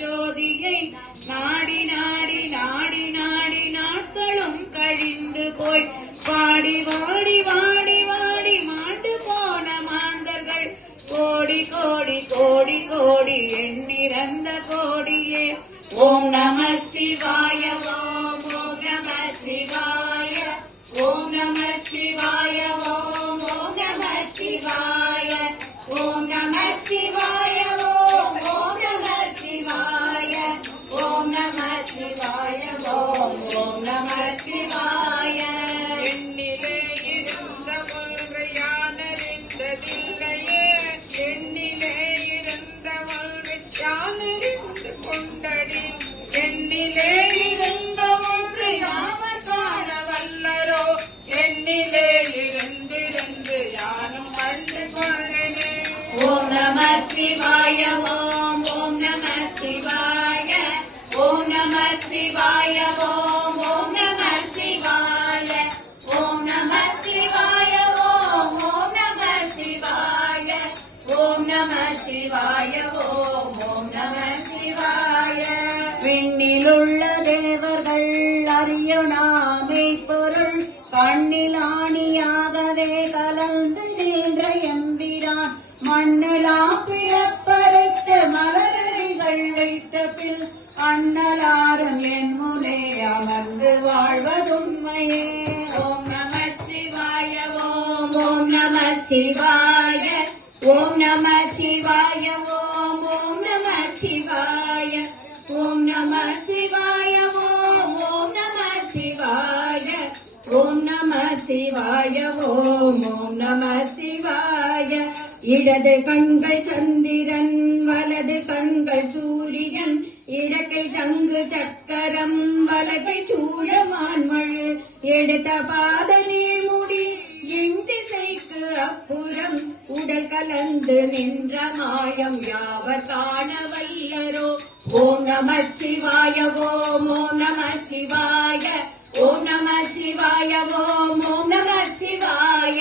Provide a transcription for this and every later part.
ஜோதியை நாடி நாடி நாடி நாடி நாட்களும் கழிந்து போய் வாடி வாடி வாடி வாடி மாண்டு போன மாந்தர்கள் கோடி கோடி கோடி கோடி எண்ணிறந்த கோடியே. ஓம் நம சிவாய ஓம் ஓம் நம சிவாய ஓம் நம சிவாய ஓம் ஓம் நம சிவாய ஓம் நம சிவாய ஓம் ஓம் நம சிவாய ஓம் நம சிவாய ஓம் ஓம் நம சிவாய. எண்ணிலே இருந்த ஒன்று யானறிந்ததில்லையே, எண்ணிலே இருந்த ஒன்று யானறிந்து கொண்டடி, எண்ணிலே இருந்த ஒன்று யாவர் காண வல்லரோ, எண்ணிலே இருந்திருந்து யானும் கண்டு கொண்டனே. ஓம் நம சிவாய ஓம் ஓம் நம சிவாய ஓம் நம சிவாய ஓம் ஓம் நம சிவாய ஓம் நம சிவாய ஓம் ஓம் நம சிவாய ஓம் நம சிவாய ஓம் ஓம் நம சிவாய. விண்ணிலுள்ள தேவர்கள் அறியுணாமை பொருள் கண்ணிலாணியாகவே கலந்து நின்ற எம்பிரான் மண்ணலாம் பிறப்பறுத்து மலரடிகள் வைத்த பின் அண்ணலாரும் என் முனே அமர்ந்து வாழ்வதுண்மையே. ஓம் நம சிவாய ஓம் ஓம் நம சிவாய ஓம் நம சிவாய ஓம் ஓம் நம சிவாய ஓம் நம சிவாய ஓம் ஓம் நம சிவாய ஓம் நம சிவாய ஓம் ஓம் நம சிவாய. இடது கண்கள் சந்திரன் வலது கண்கள் சூரியன் இடக்கை சங்கு சக்கரம் வலகை சூழமான்மழு எடுத்த பாதனே முடி எண்டிசைக்கு அப்புறம் உடல் கலந்து நின்ற மாயம் யாவர் காண வல்லரோ. ஓம் நம சிவாய ஓம் ஓம் நம சிவாய ஓம் நம சிவாய ஓம் ஓம் நம சிவாய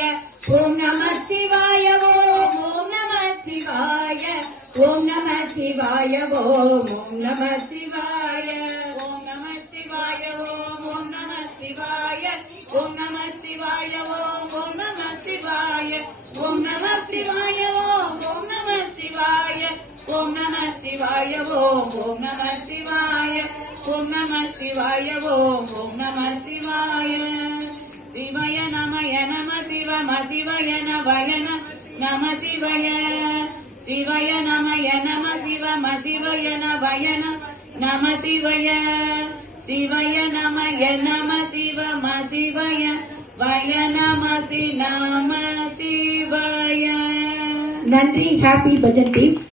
ஓம் நம சிவாய ஓம் ஓம் நம சிவாய ஓம் நம சிவாய ஓம் ஓம் நம சிவாய ஓம் நம சிவாய ஓம் ஓம் நம சிவாய ஓம் நம சிவாய ஓம் ஓம் நம சிவாய ஓம் நம சிவாய ஓம் ஓம் நம சிவாய ஓம் நம சிவாய ஓம் ஓம் நம சிவாய ஓம் நம சிவாய ஓம் ஓம் நம சிவாய. சிவய நமய நம சிவம சிவய நவயன நம சிவய சிவய நமய நம சிவம சிவய நவயன நம சிவய சிவய நமய நம சிவம சிவய வய நமசி நம சிவய. நன்றி. ஹாப்பி பஜன் டே.